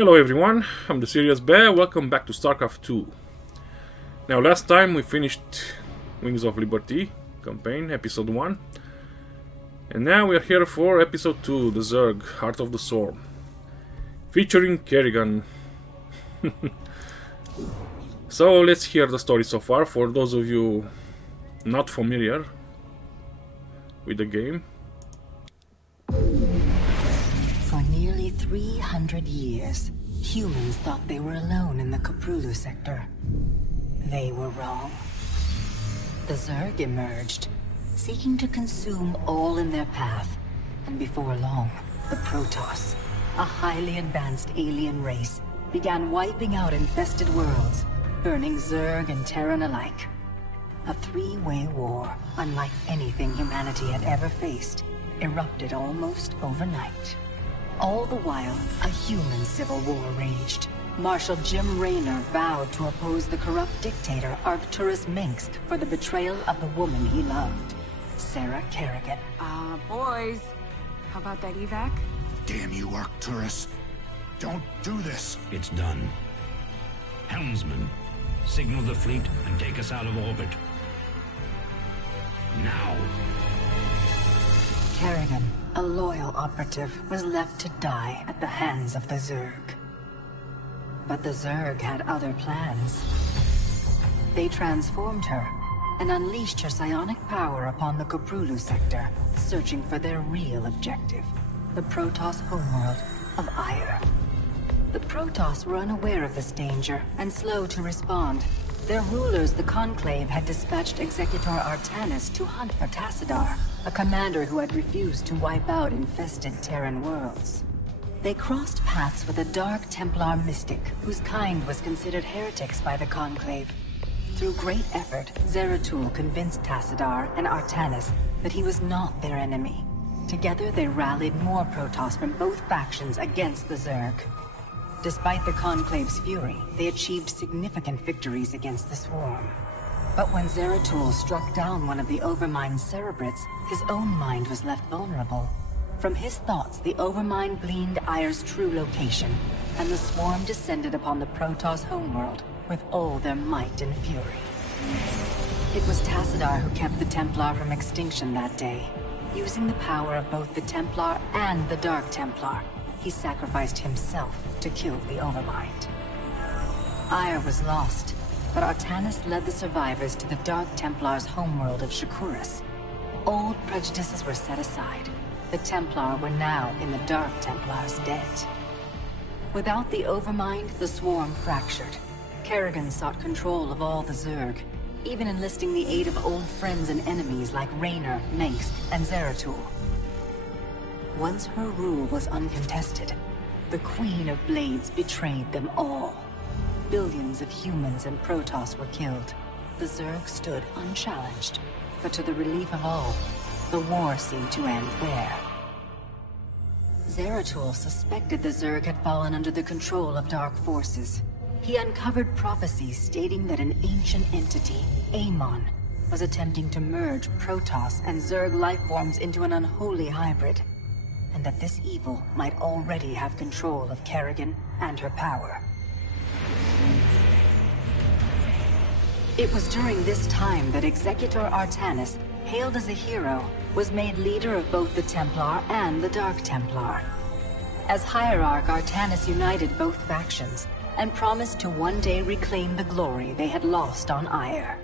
Hello everyone, I'm the Serious Bear, welcome back to StarCraft 2. Now last time we finished Wings of Liberty campaign, episode 1. And now we are here for episode 2, the Zerg, Heart of the Storm. Featuring Kerrigan. So let's hear the story so far for those of you not familiar with the game. For nearly 300 years, humans thought they were alone in the Cthulhu sector. They were wrong. The Zerg emerged, seeking to consume all in their path, and before long, the Protoss, a highly advanced alien race, began wiping out infested worlds, burning Zerg and Terran alike. A three-way war, unlike anything humanity had ever faced, erupted almost overnight. All the while, a human civil war raged. Marshal Jim Raynor vowed to oppose the corrupt dictator Arcturus Mengsk for the betrayal of the woman he loved, Sarah Kerrigan. Boys, how about that evac? Damn you, Arcturus. Don't do this. It's done. Helmsman, signal the fleet and take us out of orbit. Now. Kerrigan, a loyal operative, was left to die at the hands of the Zerg. But the Zerg had other plans. They transformed her and unleashed her psionic power upon the Cthulhu sector, searching for their real objective, the Protoss homeworld of Ire. The Protoss were unaware of this danger and slow to respond. Their rulers, the Conclave, had dispatched Executor Artanis to hunt for Tassadar, a commander who had refused to wipe out infested Terran worlds. They crossed paths with a Dark Templar mystic, whose kind was considered heretics by the Conclave. Through great effort, Zeratul convinced Tassadar and Artanis that he was not their enemy. Together they rallied more Protoss from both factions against the Zerg. Despite the Conclave's fury, they achieved significant victories against the Swarm. But when Zeratul struck down one of the Overmind's Cerebrits, his own mind was left vulnerable. From his thoughts, the Overmind gleaned Ire's true location, and the Swarm descended upon the Protoss homeworld with all their might and fury. It was Tassadar who kept the Templar from extinction that day. Using the power of both the Templar and the Dark Templar, he sacrificed himself to kill the Overmind. Ire was lost, but Artanis led the survivors to the Dark Templar's homeworld of Shakuras. Old prejudices were set aside. The Templar were now in the Dark Templar's debt. Without the Overmind, the Swarm fractured. Kerrigan sought control of all the Zerg, even enlisting the aid of old friends and enemies like Raynor, Mengsk, and Zeratul. Once her rule was uncontested, the Queen of Blades betrayed them all. Billions of humans and Protoss were killed. The Zerg stood unchallenged, but to the relief of all, the war seemed to end there. Zeratul suspected the Zerg had fallen under the control of dark forces. He uncovered prophecies stating that an ancient entity, Amon, was attempting to merge Protoss and Zerg lifeforms into an unholy hybrid, and that this evil might already have control of Kerrigan and her power. It was during this time that Executor Artanis, hailed as a hero, was made leader of both the Templar and the Dark Templar. As Hierarch, Artanis united both factions, and promised to one day reclaim the glory they had lost on Ire.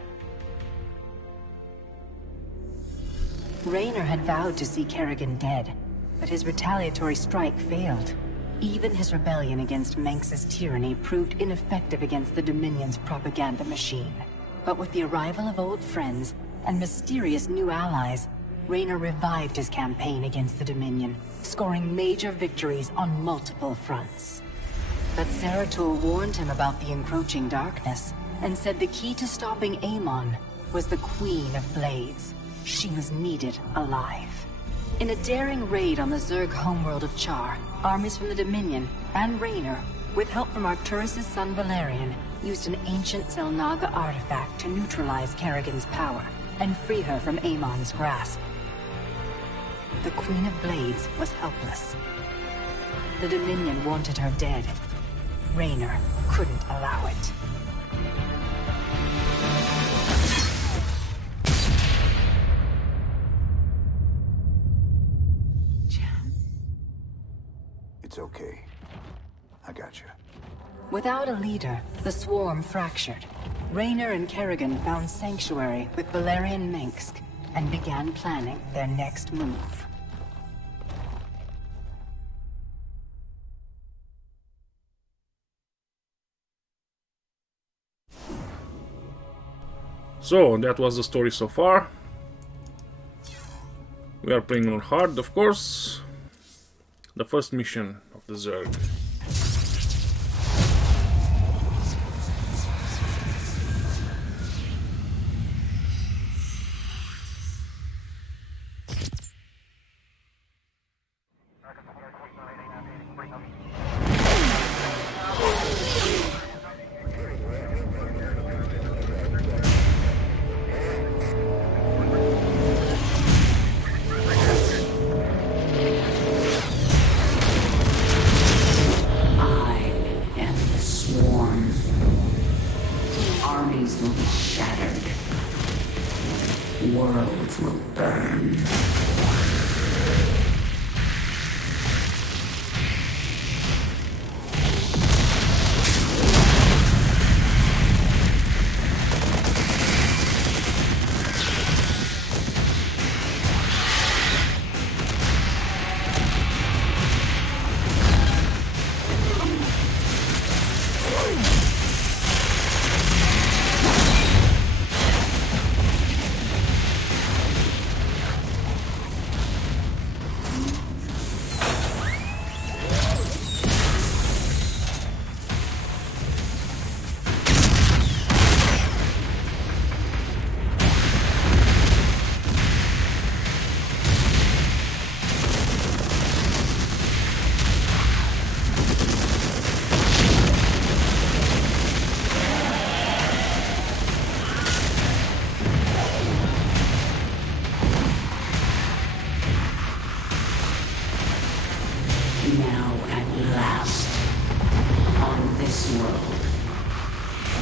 Raynor had vowed to see Kerrigan dead, but his retaliatory strike failed. Even his rebellion against Mengsk's tyranny proved ineffective against the Dominion's propaganda machine. But with the arrival of old friends and mysterious new allies, Raynor revived his campaign against the Dominion, scoring major victories on multiple fronts. But Zeratul warned him about the encroaching darkness, and said the key to stopping Amon was the Queen of Blades. She was needed alive. In a daring raid on the Zerg homeworld of Char, armies from the Dominion and Raynor, with help from Arcturus' son Valerian, used an ancient Zelnaga artifact to neutralize Kerrigan's power and free her from Amon's grasp. The Queen of Blades was helpless. The Dominion wanted her dead, Raynor couldn't allow it. It's okay. I got you. Without a leader, the swarm fractured. Raynor and Kerrigan found sanctuary with Valerian Mengsk and began planning their next move. So, that was the story so far. We are playing on hard, of course. The first mission of the Zerg. Worlds will burn.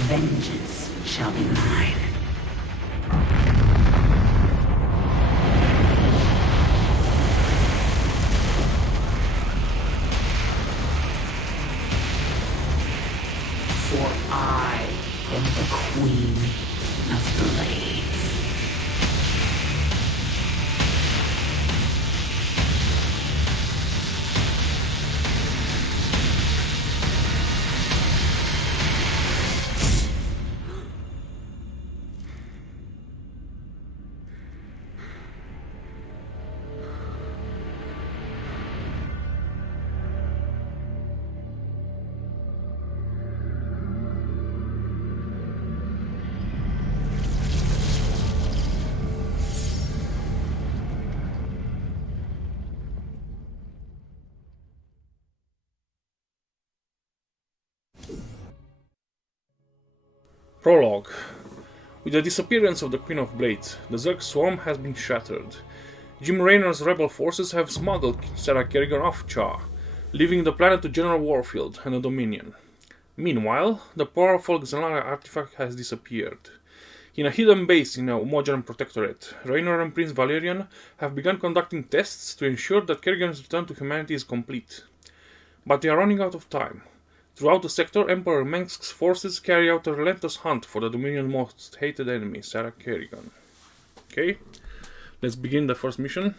Vengeance shall be mine. For I am the Queen of Blades. Prologue. With the disappearance of the Queen of Blades, the Zerg swarm has been shattered. Jim Raynor's rebel forces have smuggled Sarah Kerrigan off Cha, leaving the planet to General Warfield and the Dominion. Meanwhile, the powerful Xenalia artifact has disappeared. In a hidden base in a Umojan protectorate, Raynor and Prince Valerian have begun conducting tests to ensure that Kerrigan's return to humanity is complete. But they are running out of time. Throughout the sector, Emperor Mengsk's forces carry out a relentless hunt for the Dominion's most hated enemy, Sarah Kerrigan. Okay, let's begin the first mission.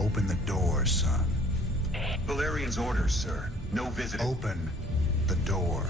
Open the door, son. Valerian's orders, sir. No visiting. Open the door.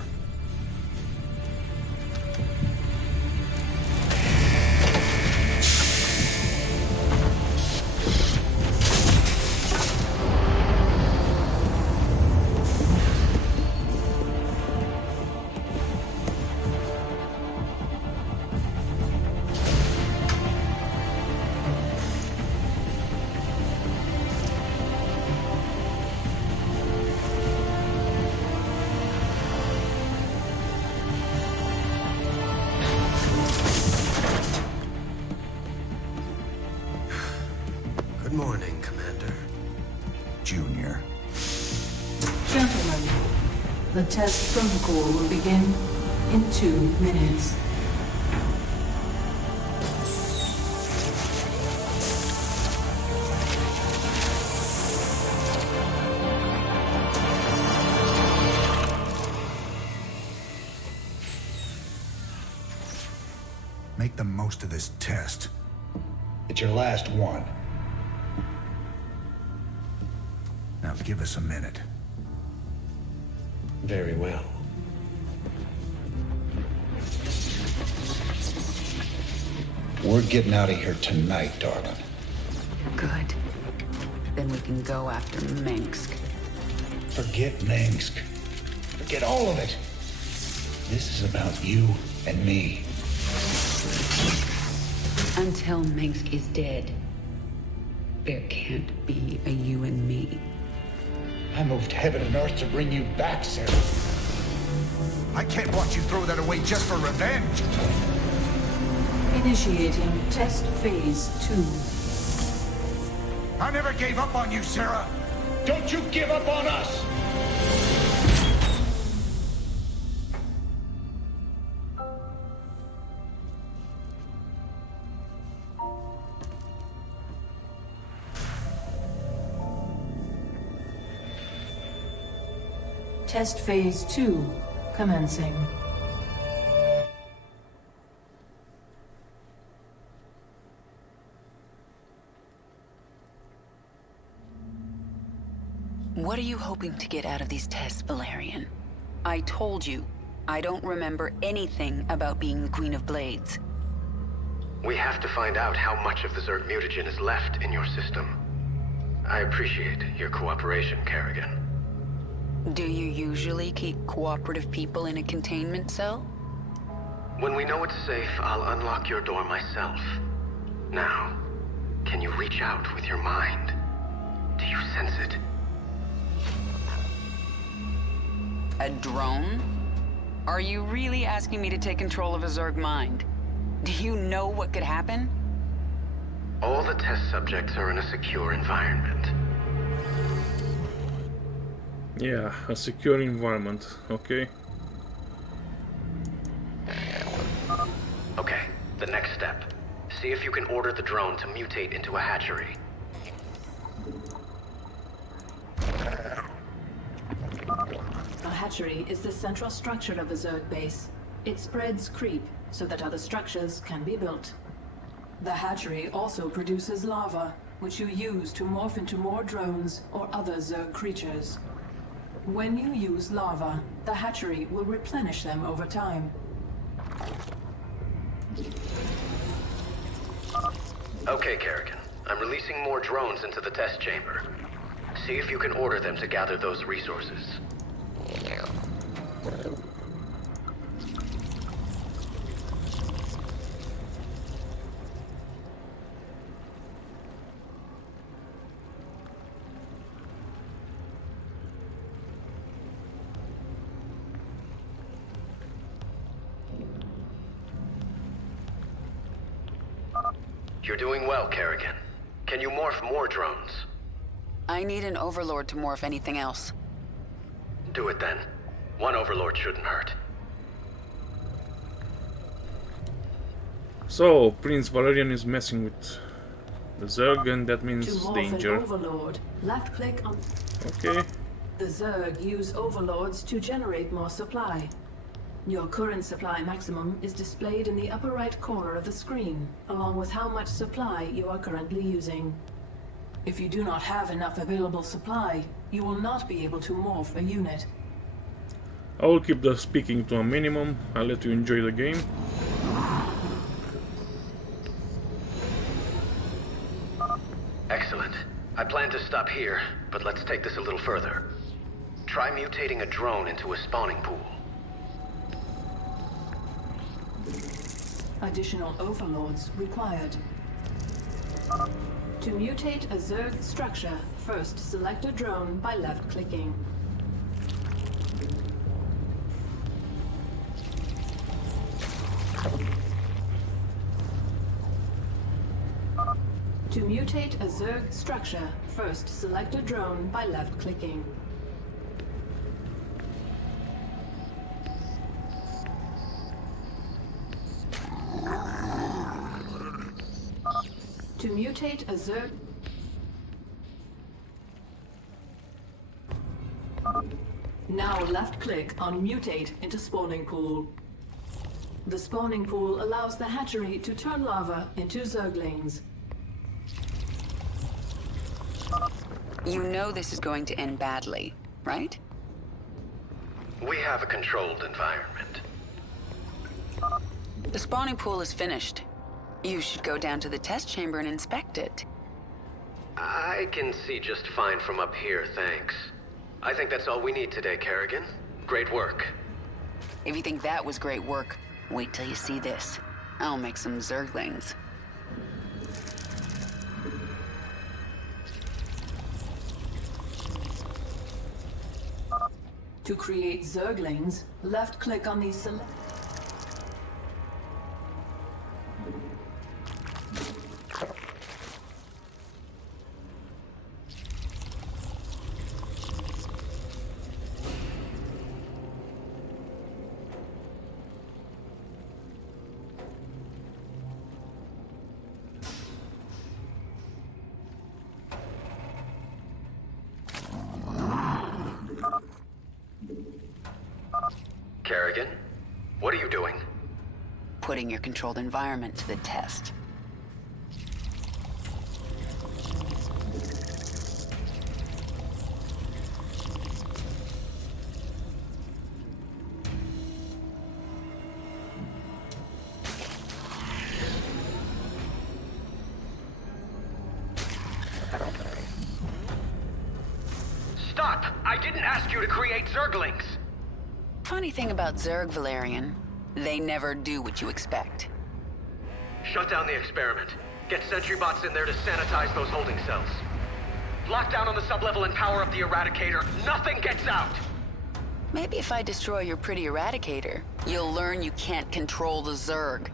Good morning, Commander. Junior. Gentlemen, the test protocol will begin in 2 minutes. Make the most of this test. It's your last one. Now give us a minute. Very well. We're getting out of here tonight, darling. Good. Then we can go after Mengsk. Forget Mengsk. Forget all of it. This is about you and me. Until Mengsk is dead, there can't be a you and me. I moved heaven and earth to bring you back, Sarah. I can't watch you throw that away just for revenge. Initiating test phase 2. I never gave up on you, Sarah. Don't you give up on us! Test phase 2 commencing. What are you hoping to get out of these tests, Valerian? I told you, I don't remember anything about being the Queen of Blades. We have to find out how much of the Zerg mutagen is left in your system. I appreciate your cooperation, Kerrigan. Do you usually keep cooperative people in a containment cell? When we know it's safe, I'll unlock your door myself. Now, can you reach out with your mind? Do you sense it? A drone? Are you really asking me to take control of a Zerg mind? Do you know what could happen? All the test subjects are in a secure environment. Yeah, a secure environment, okay. Okay, the next step. See if you can order the drone to mutate into a hatchery. A hatchery is the central structure of the Zerg base. It spreads creep so that other structures can be built. The hatchery also produces lava, which you use to morph into more drones or other Zerg creatures. When you use lava, the hatchery will replenish them over time. Okay, Kerrigan. I'm releasing more drones into the test chamber. See if you can order them to gather those resources. You're doing well, Kerrigan. Can you morph more drones? I need an overlord to morph anything else. Do it then. One overlord shouldn't hurt. So, Prince Valerian is messing with the Zerg, and that means To morph danger. an overlord, left click on... Okay. The Zerg use overlords to generate more supply. Your current supply maximum is displayed in the upper right corner of the screen, along with how much supply you are currently using. If you do not have enough available supply, you will not be able to morph a unit. I will keep the speaking to a minimum. I'll let you enjoy the game. Excellent. I plan to stop here, but let's take this a little further. Try mutating a drone into a spawning pool. Additional overlords required. To mutate a Zerg structure, first select a drone by left-clicking. To mutate a Zerg structure, first select a drone by left-clicking. To mutate a Zerg... Now left-click on Mutate into Spawning Pool. The spawning pool allows the hatchery to turn larvae into Zerglings. You know this is going to end badly, right? We have a controlled environment. The spawning pool is finished. You should go down to the test chamber and inspect it. I can see just fine from up here, thanks. I think that's all we need today, Kerrigan. Great work. If you think that was great work, wait till you see this. I'll make some Zerglings. To create Zerglings, left-click on the select... Kerrigan, what are you doing? Putting your controlled environment to the test. Stop! I didn't ask you to create Zerglings! Funny thing about Zerg, Valerian, they never do what you expect. Shut down the experiment. Get sentry bots in there to sanitize those holding cells. Lock down on the sublevel and power up the Eradicator. Nothing gets out! Maybe if I destroy your pretty Eradicator, you'll learn you can't control the Zerg.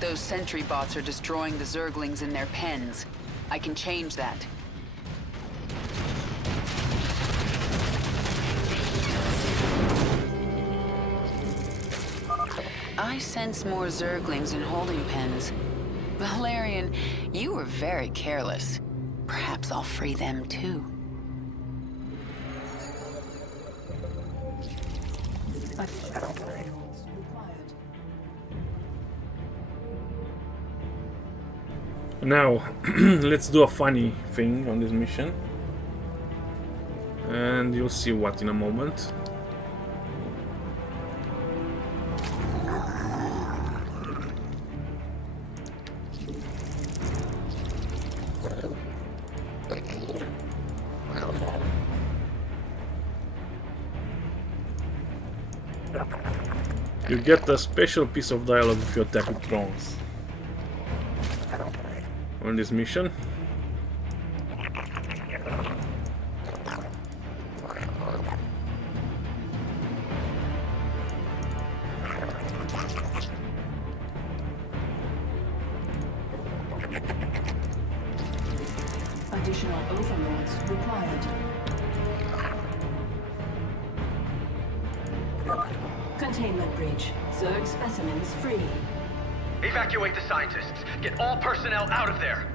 Those sentry bots are destroying the Zerglings in their pens. I can change that. I sense more Zerglings in holding pens. Valerian, you were very careless. Perhaps I'll free them too. Now, let's do a funny thing on this mission. And you'll see what in a moment. You get a special piece of dialogue if you attack with drones on this mission. Additional overlords required. Containment breach. Zerg specimens free. Evacuate the scientists. Get all personnel out of there.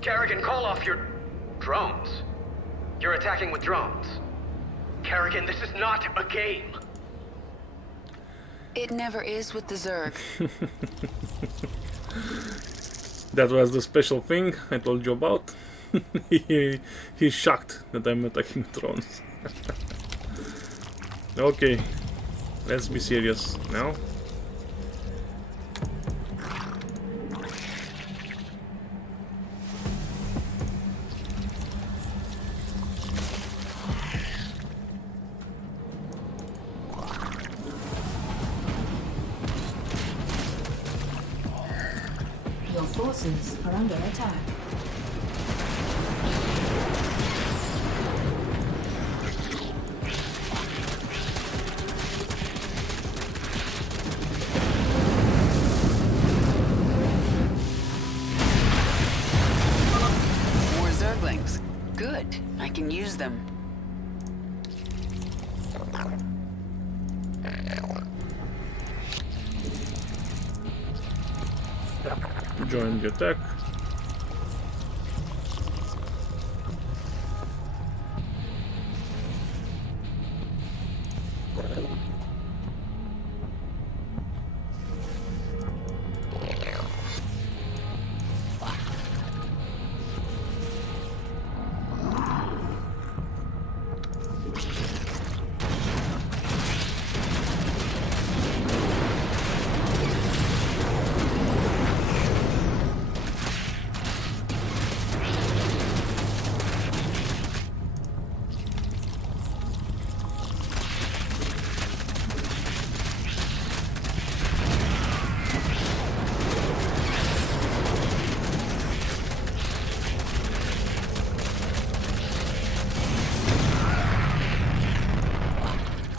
Kerrigan, call off your drones. You're attacking with drones. Kerrigan, this is not a game. It never is with the Zerg. That was the special thing I told you about. He's shocked that I'm attacking drones. Okay, let's be serious now. Your forces are under attack. More Zerglings. Good. I can use them. Join the attack.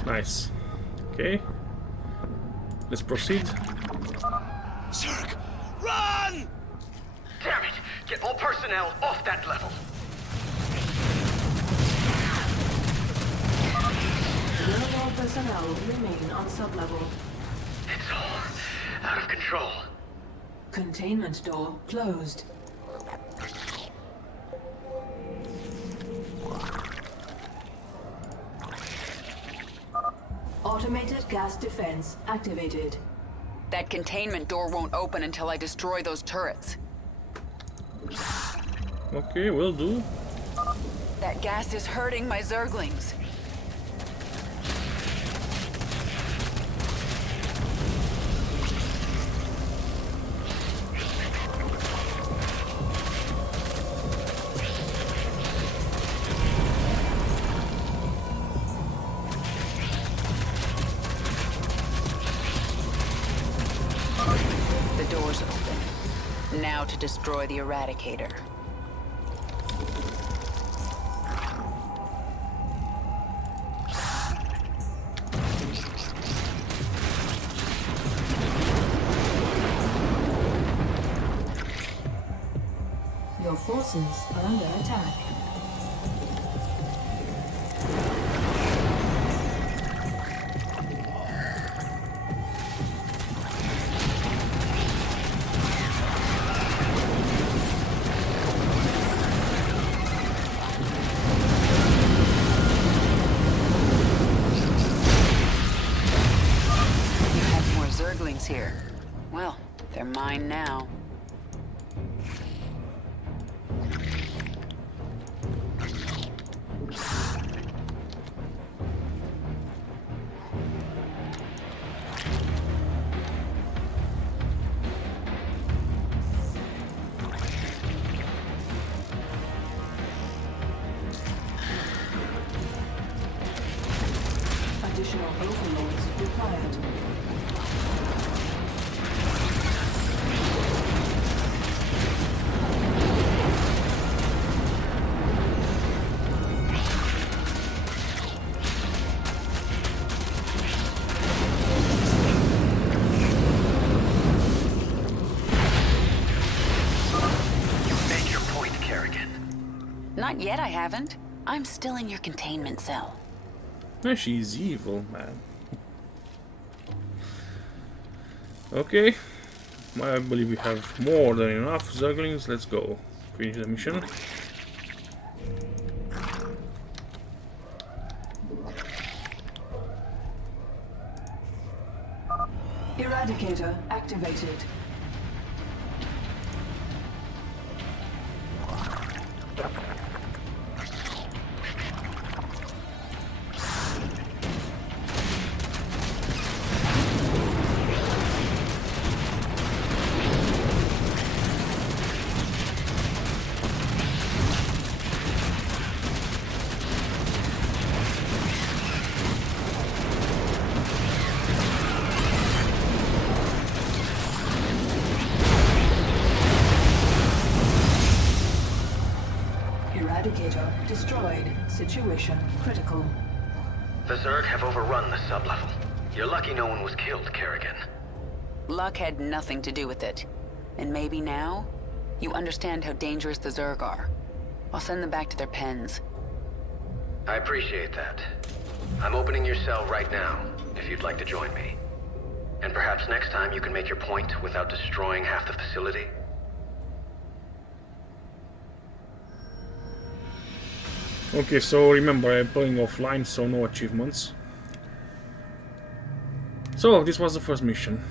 Nice. Okay. Let's proceed. Zerg, run! Damn it! Get all personnel off that level. None of all personnel remain on sublevel. It's all out of control. Containment door closed. Automated gas defense activated. That containment door won't open until I destroy those turrets. Okay, will do. That gas is hurting my Zerglings. The door's open. Now to destroy the Eradicator. Your forces are under attack. Zerglings here. Well, they're mine now. Additional overlords required. Not yet, I haven't. I'm still in your containment cell. No, she's evil, man. Okay. I believe we have more than enough Zerglings. Let's go. Finish the mission. Eradicator activated. destroyed. Situation critical. The Zerg have overrun the sublevel. You're lucky no one was killed, Kerrigan. Luck had nothing to do with it. And maybe now, you understand how dangerous the Zerg are. I'll send them back to their pens. I appreciate that. I'm opening your cell right now, if you'd like to join me. And perhaps next time you can make your point without destroying half the facility. Okay, so remember, I'm playing offline, so no achievements. So, this was the first mission.